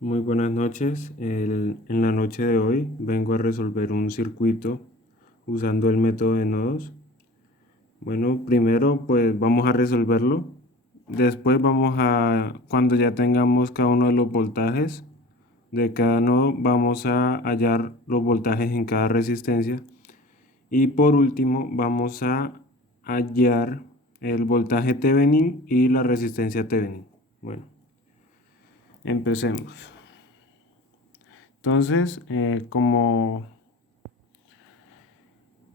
Muy buenas noches. En la noche de hoy vengo a resolver un circuito usando el método de nodos. Bueno, primero pues vamos a resolverlo. Después cuando ya tengamos cada uno de los voltajes de cada nodo, vamos a hallar los voltajes en cada resistencia. Y por último vamos a hallar el voltaje Thevenin y la resistencia Thevenin. Bueno, empecemos. Entonces, como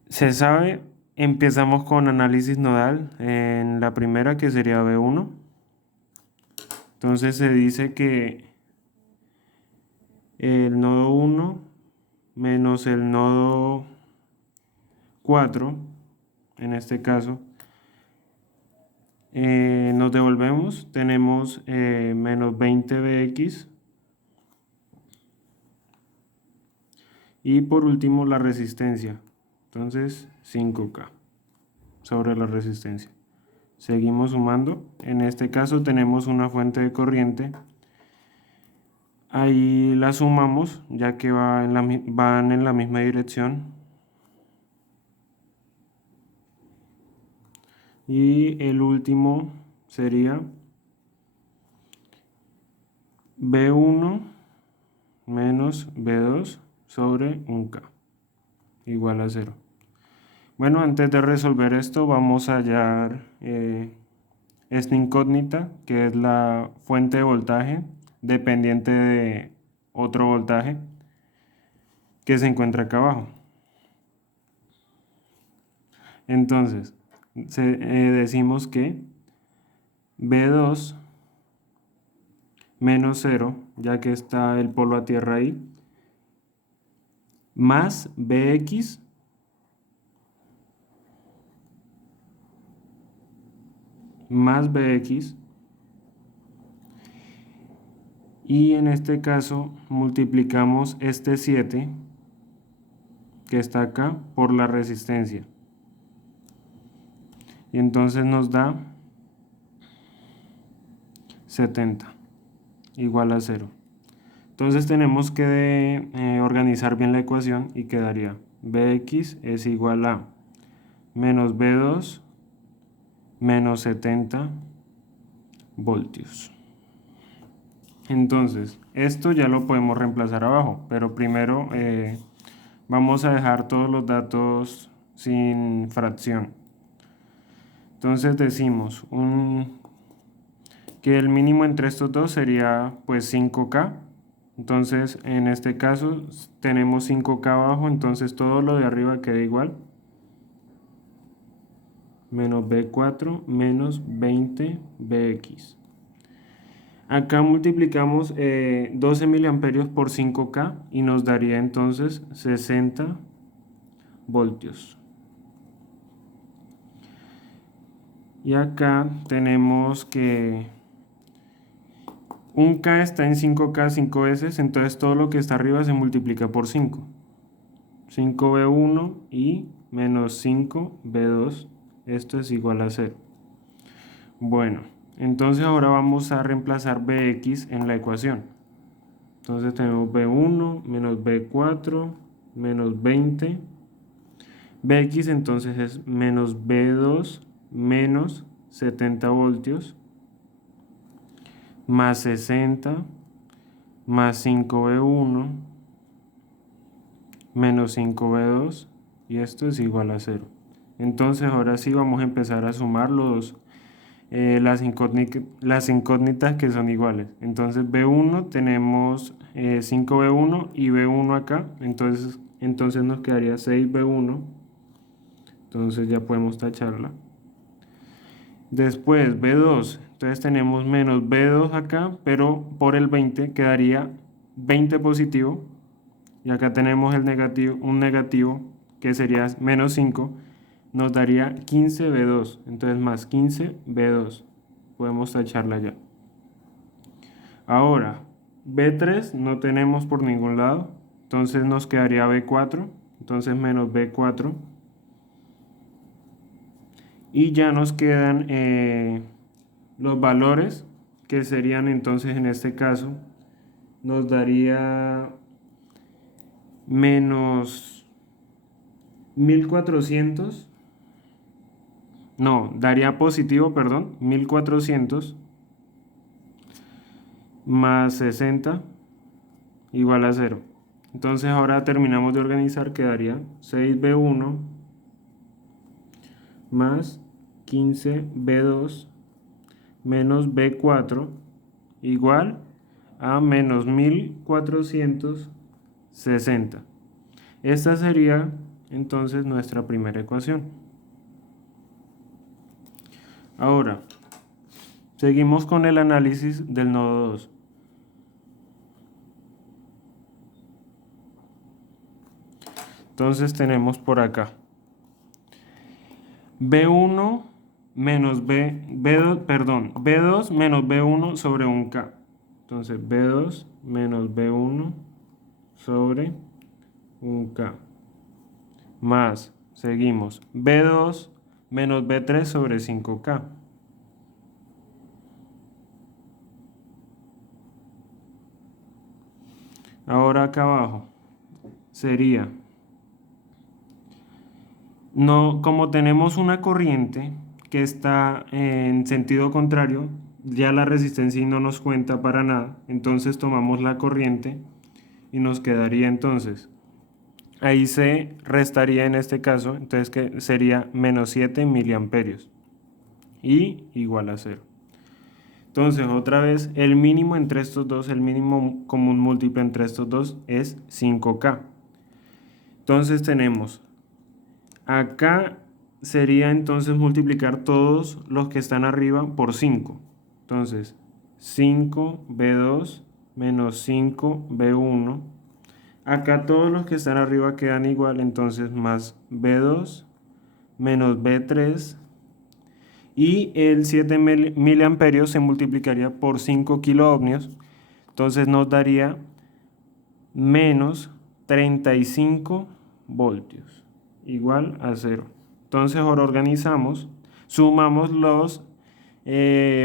se sabe, empezamos con análisis nodal en la primera que sería B1. Entonces se dice que el nodo 1 menos el nodo 4, en este caso, nos devolvemos, tenemos menos 20 Bx. Y por último la resistencia, entonces 5K sobre la resistencia. Seguimos sumando, en este caso tenemos una fuente de corriente, ahí la sumamos ya que van en la misma dirección. Y el último sería B1 menos B2 sobre 1K igual a 0. Bueno, antes de resolver esto vamos a hallar esta incógnita, que es la fuente de voltaje dependiente de otro voltaje que se encuentra acá abajo. Entonces, decimos que B2 menos 0, ya que está el polo a tierra ahí, más Bx más Bx, y en este caso multiplicamos este 7 que está acá por la resistencia, y entonces nos da 70 igual a 0. Entonces tenemos que organizar bien la ecuación y quedaría Bx es igual a menos B2 menos 70 voltios. Entonces, esto ya lo podemos reemplazar abajo, pero primero vamos a dejar todos los datos sin fracción. Entonces decimos que el mínimo entre estos dos sería pues 5K. Entonces en este caso tenemos 5K abajo, entonces todo lo de arriba queda igual. Menos B4 menos 20 Bx. Acá multiplicamos 12 miliamperios por 5K y nos daría entonces 60 voltios. Y acá tenemos que un K está en 5K 5 veces, entonces todo lo que está arriba se multiplica por 5. 5B1 y menos 5B2, esto es igual a 0. Bueno, entonces ahora vamos a reemplazar Bx en la ecuación. Entonces tenemos B1 menos B4 menos 20. Bx entonces es menos B2 menos 70 voltios más 60 más 5B1 menos 5B2, y esto es igual a 0. Entonces ahora sí vamos a empezar a sumar las incógnitas que son iguales. Entonces B1 tenemos 5B1 y B1 acá, entonces nos quedaría 6B1, entonces ya podemos tacharla. Después B2, entonces tenemos menos B2 acá, pero por el 20 quedaría 20 positivo, y acá tenemos un negativo que sería menos 5, nos daría 15B2, entonces más 15B2, podemos tacharla ya. Ahora, B3 no tenemos por ningún lado, entonces nos quedaría B4, entonces menos B4, y ya nos quedan los valores que serían entonces en este caso nos daría menos 1400, no, daría positivo, perdón, 1400 más 60 igual a 0. Entonces ahora terminamos de organizar, quedaría 6b1 más 15b2 menos b4 igual a menos 1460. Esta sería entonces nuestra primera ecuación. Ahora, seguimos con el análisis del nodo 2. Entonces tenemos por acá B1 menos B2 menos B1 sobre 1K. Entonces B2 menos B1 sobre 1K. Más, seguimos, B2 menos B3 sobre 5K. Ahora acá abajo sería, no, como tenemos una corriente que está en sentido contrario, ya la resistencia no nos cuenta para nada, entonces tomamos la corriente y nos quedaría entonces, ahí se restaría en este caso, entonces que sería menos 7 miliamperios y igual a 0. Entonces otra vez el mínimo entre estos dos, el mínimo común múltiplo entre estos dos es 5K. Entonces tenemos, acá sería entonces multiplicar todos los que están arriba por 5. Entonces 5b2 menos 5b1. Acá todos los que están arriba quedan igual, entonces más b2 menos b3. Y el 7 miliamperios se multiplicaría por 5 kiloohmios. Entonces nos daría menos 35 voltios, igual a 0. Entonces ahora organizamos, sumamos los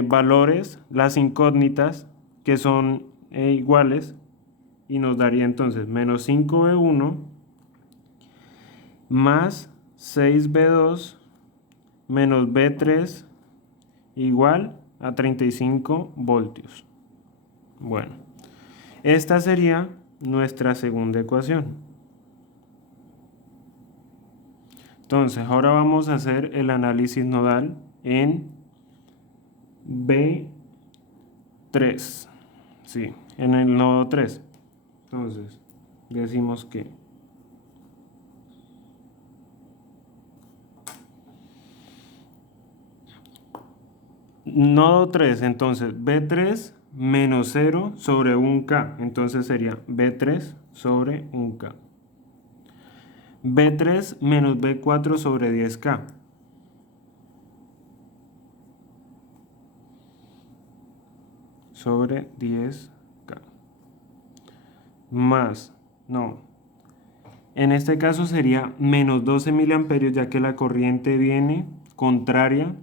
valores, las incógnitas que son iguales, y nos daría entonces menos 5b1 más 6b2 menos b3 igual a 35 voltios. Bueno, esta sería nuestra segunda ecuación. Entonces, ahora vamos a hacer el análisis nodal en B3. Sí, en el nodo 3. Entonces, decimos que nodo 3, entonces B3 menos 0 sobre 1K. Entonces sería B3 sobre 1K. B3 menos B4 sobre 10K. Sobre 10K. Más, no. En este caso sería menos 12 miliamperios, ya que la corriente viene contraria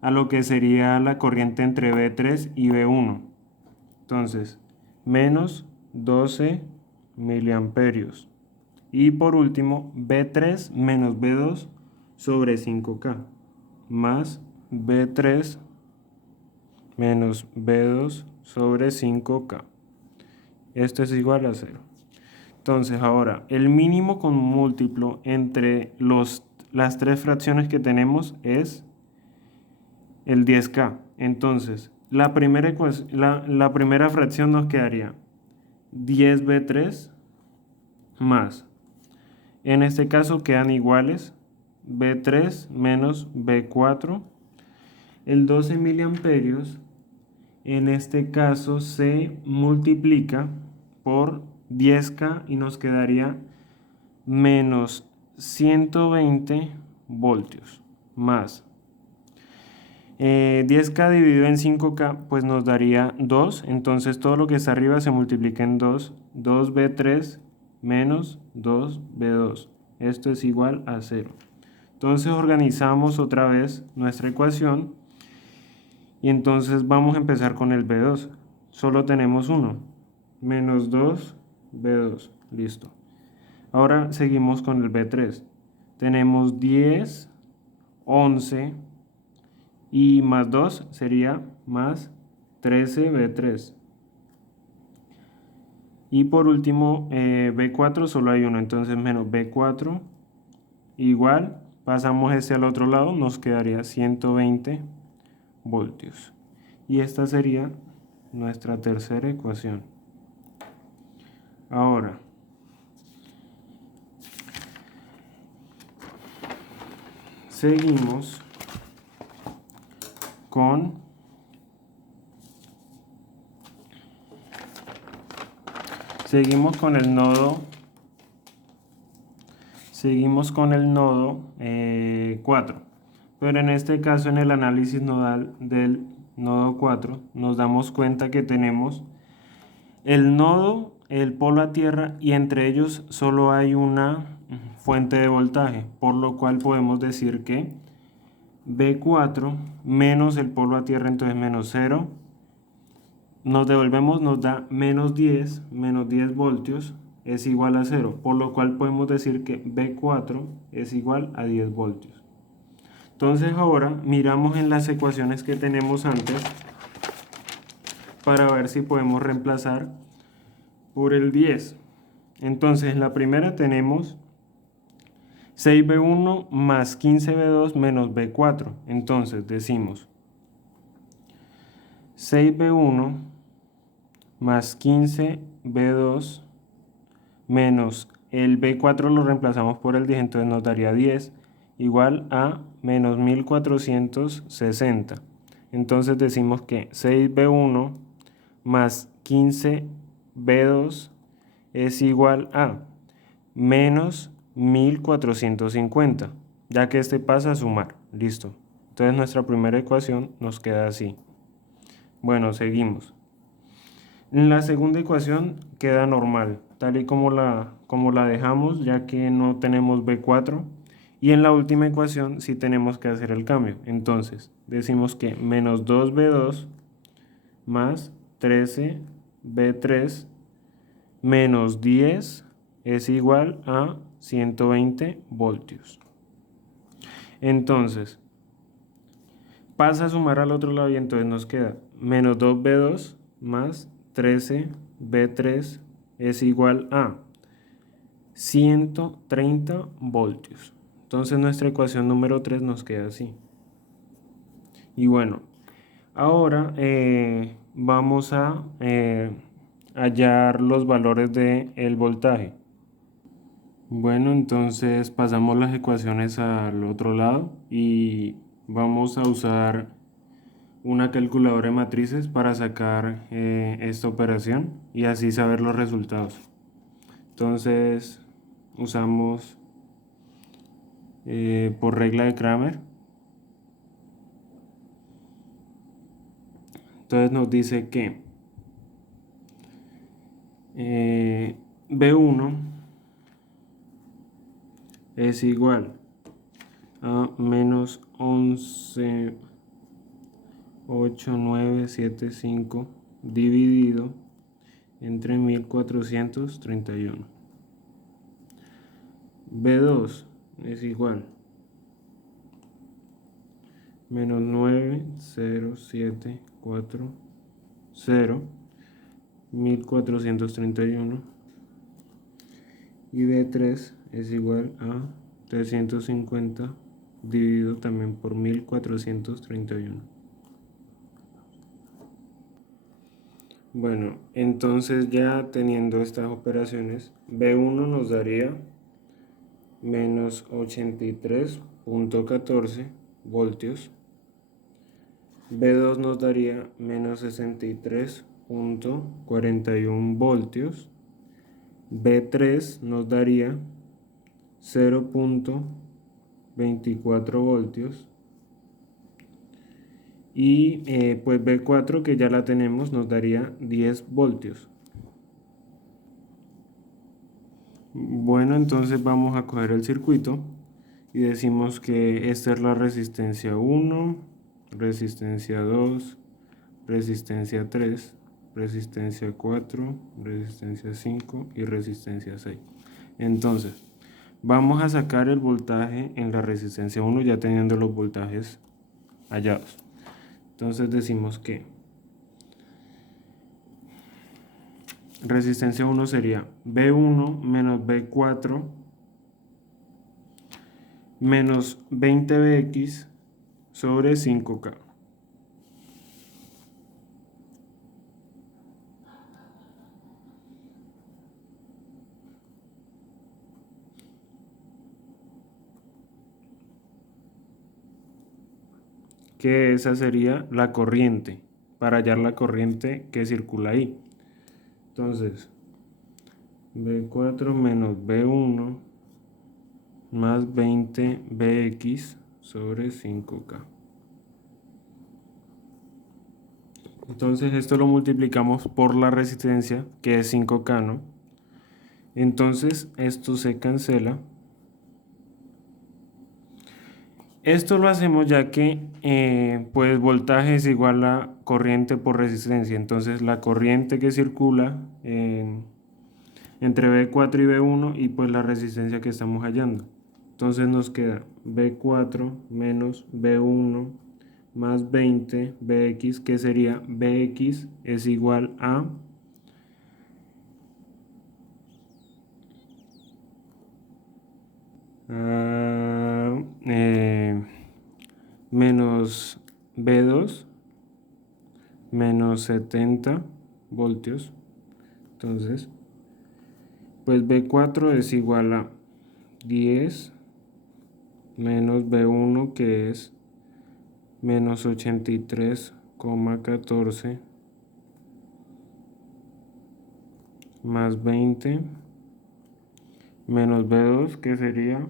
a lo que sería la corriente entre B3 y B1. Entonces, menos 12 miliamperios. Y por último, B3 menos B2 sobre 5K. Más B3 menos B2 sobre 5K. Esto es igual a 0. Entonces, ahora, el mínimo con múltiplo entre las tres fracciones que tenemos es el 10K. Entonces, la primera fracción nos quedaría 10b3 más, en este caso quedan iguales, b3 menos b4. El 12 miliamperios en este caso se multiplica por 10K y nos quedaría menos 120 voltios más 10K dividido en 5K pues nos daría 2, entonces todo lo que está arriba se multiplica en 2, 2b3 menos 2b2, esto es igual a 0. Entonces organizamos otra vez nuestra ecuación y entonces vamos a empezar con el b2, solo tenemos uno, menos 2, B2, listo. Ahora seguimos con el B3. Tenemos 10, 11 y más 2 sería más 13 B3. Y por último, B4 solo hay uno, entonces menos B4 igual, pasamos este al otro lado, nos quedaría 120 voltios. Y esta sería nuestra tercera ecuación. Ahora, seguimos con el nodo 4, pero en este caso en el análisis nodal del nodo 4 nos damos cuenta que tenemos el nodo, el polo a tierra y entre ellos solo hay una fuente de voltaje, por lo cual podemos decir que B4 menos el polo a tierra, entonces menos 0, nos devolvemos, nos da menos 10 voltios es igual a 0, por lo cual podemos decir que B4 es igual a 10 voltios. Entonces ahora miramos en las ecuaciones que tenemos antes para ver si podemos reemplazar por el 10. Entonces en la primera tenemos 6B1 más 15B2 menos B4. Entonces decimos 6B1 más 15B2 menos el B4 lo reemplazamos por el 10, entonces nos daría 10 igual a menos 1460. Entonces decimos que 6B1 más 15B2 es igual a menos 1450, ya que este pasa a sumar. Listo. Entonces nuestra primera ecuación nos queda así. Bueno, seguimos. La segunda ecuación queda normal, tal y como la dejamos, ya que no tenemos B4. Y en la última ecuación sí tenemos que hacer el cambio. Entonces, decimos que menos 2B2 más 13B3 menos 10 es igual a 120 voltios. Entonces, pasa a sumar al otro lado y entonces nos queda menos 2B2 más 13B3 es igual a 130 voltios. Entonces nuestra ecuación número 3 nos queda así. Y bueno, ahora vamos a hallar los valores del voltaje. Bueno, entonces pasamos las ecuaciones al otro lado y vamos a usar una calculadora de matrices para sacar esta operación y así saber los resultados. Entonces usamos por regla de Kramer. Entonces nos dice que B1 es igual a menos 11,8975 dividido entre 1431. B2 es igual menos 90740 1431 y B3 es igual a 350 dividido también por 1431. Bueno, entonces ya teniendo estas operaciones, B1 nos daría menos 83,14 voltios, B2 nos daría menos 63,41 voltios, B3 nos daría 0,24 voltios y pues B4 que ya la tenemos nos daría 10 voltios. Bueno, entonces vamos a coger el circuito y decimos que esta es la resistencia 1, resistencia 2, resistencia 3 resistencia 4, resistencia 5 y resistencia 6. Entonces, vamos a sacar el voltaje en la resistencia 1 ya teniendo los voltajes hallados. Entonces decimos que resistencia 1 sería B1 menos B4 menos 20Bx sobre 5K. Que esa sería la corriente, para hallar la corriente que circula ahí. Entonces, B4 menos B1 más 20Bx sobre 5K. Entonces esto lo multiplicamos por la resistencia, que es 5K, ¿no? Entonces esto se cancela. Esto lo hacemos ya que pues voltaje es igual a corriente por resistencia. Entonces la corriente que circula entre B4 y B1 y pues la resistencia que estamos hallando. Entonces nos queda B4 menos B1 más 20 Bx, que sería Bx es igual a menos B2 menos 70 voltios. Entonces, pues B4 es igual a 10 menos B1, que es menos 83,14 más 20 menos B2, que sería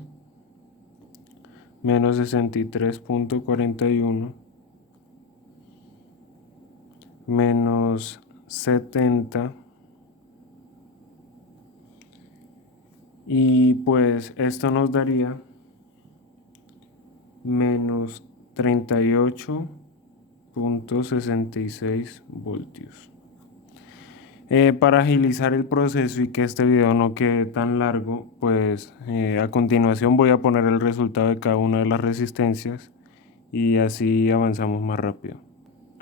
menos 63,41 menos 70, y pues esto nos daría menos 38,66 voltios. Para agilizar el proceso y que este video no quede tan largo, pues a continuación voy a poner el resultado de cada una de las resistencias y así avanzamos más rápido.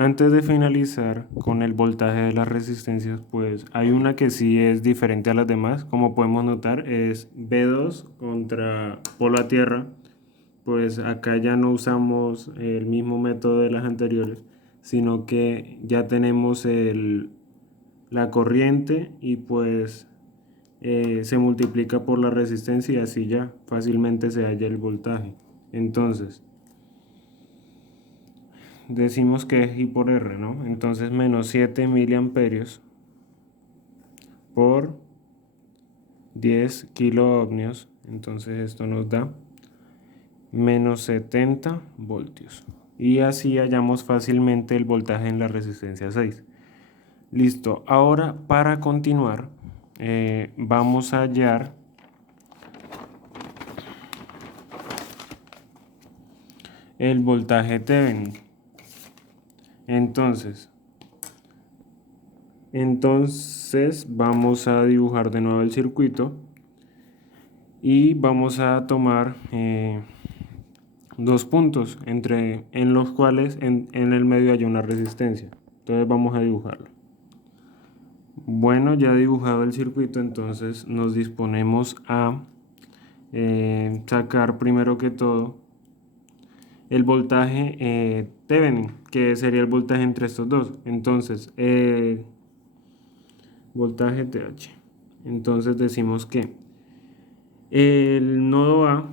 Antes de finalizar con el voltaje de las resistencias, pues hay una que sí es diferente a las demás. Como podemos notar, es B2 contra polo a tierra. Pues acá ya no usamos el mismo método de las anteriores, sino que ya tenemos la corriente y pues se multiplica por la resistencia y así ya fácilmente se halla el voltaje. Entonces, decimos que es I por R, ¿no? Entonces menos 7 miliamperios por 10 kiloohmios. Entonces esto nos da menos 70 voltios. Y así hallamos fácilmente el voltaje en la resistencia 6. Listo. Ahora para continuar vamos a hallar el voltaje Thevenin. Entonces vamos a dibujar de nuevo el circuito y vamos a tomar dos puntos en los cuales en el medio hay una resistencia. Entonces vamos a dibujarlo. Bueno, ya dibujado el circuito, entonces nos disponemos a sacar primero que todo el voltaje Thevenin, que sería el voltaje entre estos dos. Entonces, voltaje TH. Entonces decimos que el nodo A,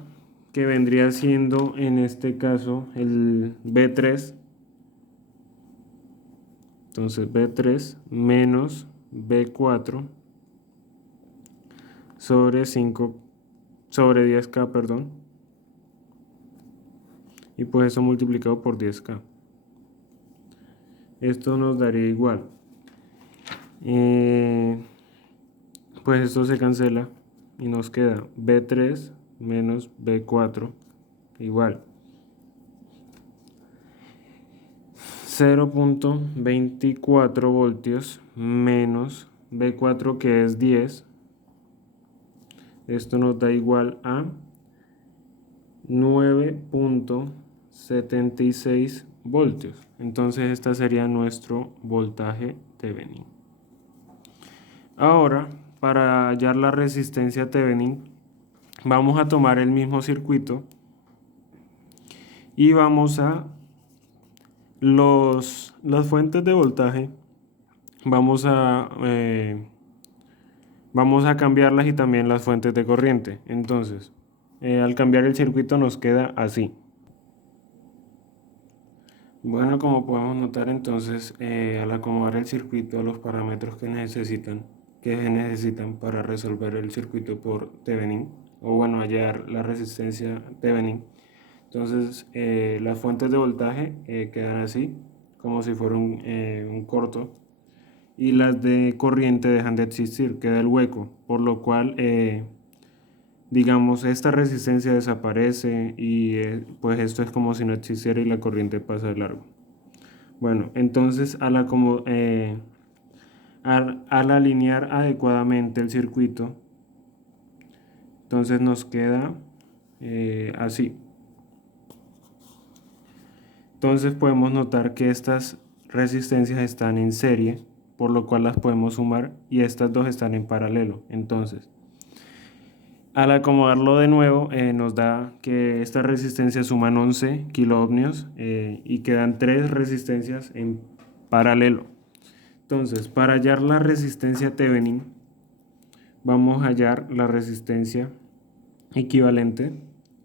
que vendría siendo en este caso el B3, entonces B3 menos B4 sobre 10K, perdón, y pues eso multiplicado por 10K. Esto nos daría igual. Pues esto se cancela y nos queda B3 menos B4 igual 0,24 voltios menos B4 que es 10. Esto nos da igual a 9.76 voltios. Entonces este sería nuestro voltaje Thevenin. Ahora, para hallar la resistencia Thevenin, vamos a tomar el mismo circuito y vamos a las fuentes de voltaje, vamos a cambiarlas y también las fuentes de corriente. Entonces, al cambiar el circuito nos queda así. Bueno, como podemos notar entonces, al acomodar el circuito a los parámetros que se necesitan para resolver el circuito por Thevenin, o bueno, hallar la resistencia Thevenin, entonces las fuentes de voltaje quedan así, como si fuera un corto, y las de corriente dejan de existir, queda el hueco, por lo cual digamos esta resistencia desaparece y pues esto es como si no existiera y la corriente pasa de largo. Bueno, entonces al alinear adecuadamente el circuito, entonces nos queda así. Entonces podemos notar que estas resistencias están en serie, por lo cual las podemos sumar, y estas dos están en paralelo. Entonces, al acomodarlo de nuevo, nos da que estas resistencias suman 11 kiloohmios y quedan 3 resistencias en paralelo. Entonces, para hallar la resistencia Thevenin, vamos a hallar la resistencia equivalente,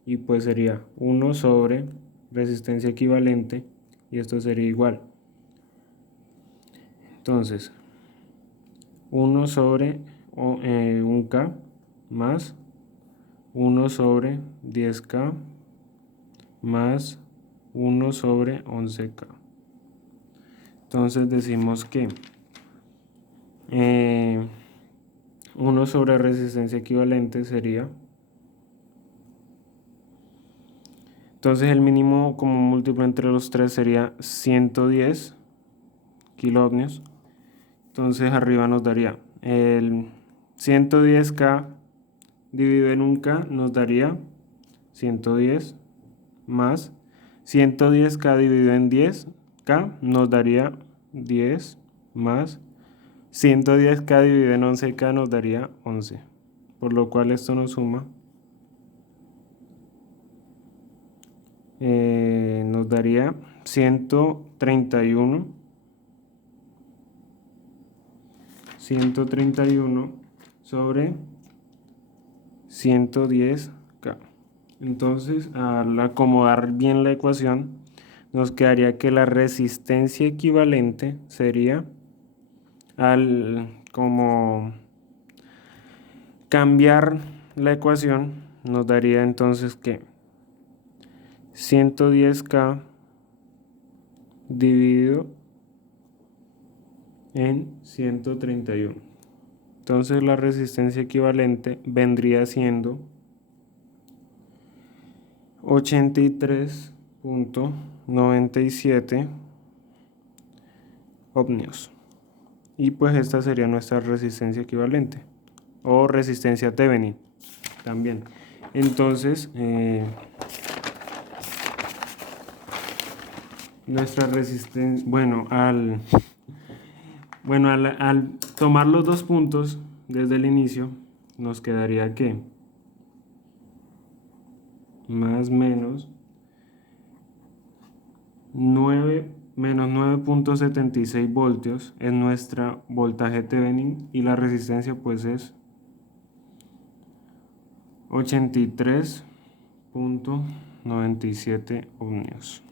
y pues sería 1 sobre resistencia equivalente, y esto sería igual. Entonces, 1 sobre 1K más 1 sobre 10K más 1 sobre 11K. Entonces decimos que 1 sobre resistencia equivalente sería, entonces el mínimo como múltiplo entre los tres sería 110 kiloohmios. Entonces arriba nos daría el 110K dividido en 1K, nos daría 110 más 110K dividido en 10K nos daría 10 más 110K dividido en 11K nos daría 11, por lo cual esto nos suma, nos daría 131 sobre 110K. Entonces, al acomodar bien la ecuación, nos quedaría que la resistencia equivalente sería, al como cambiar la ecuación, nos daría entonces que 110K dividido en 131. Entonces la resistencia equivalente vendría siendo 83.97 ohmios. Y pues esta sería nuestra resistencia equivalente, o resistencia Thevenin también. Entonces, nuestra resistencia, al tomar los dos puntos desde el inicio, nos quedaría que más menos 9.76 voltios es nuestra voltaje Thevenin, y la resistencia pues es 83.97 ohmios.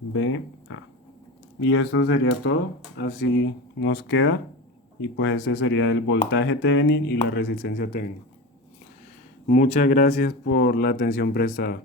BA. Y esto sería todo, así nos queda, y pues este sería el voltaje Thevenin y la resistencia Thevenin. Muchas gracias por la atención prestada.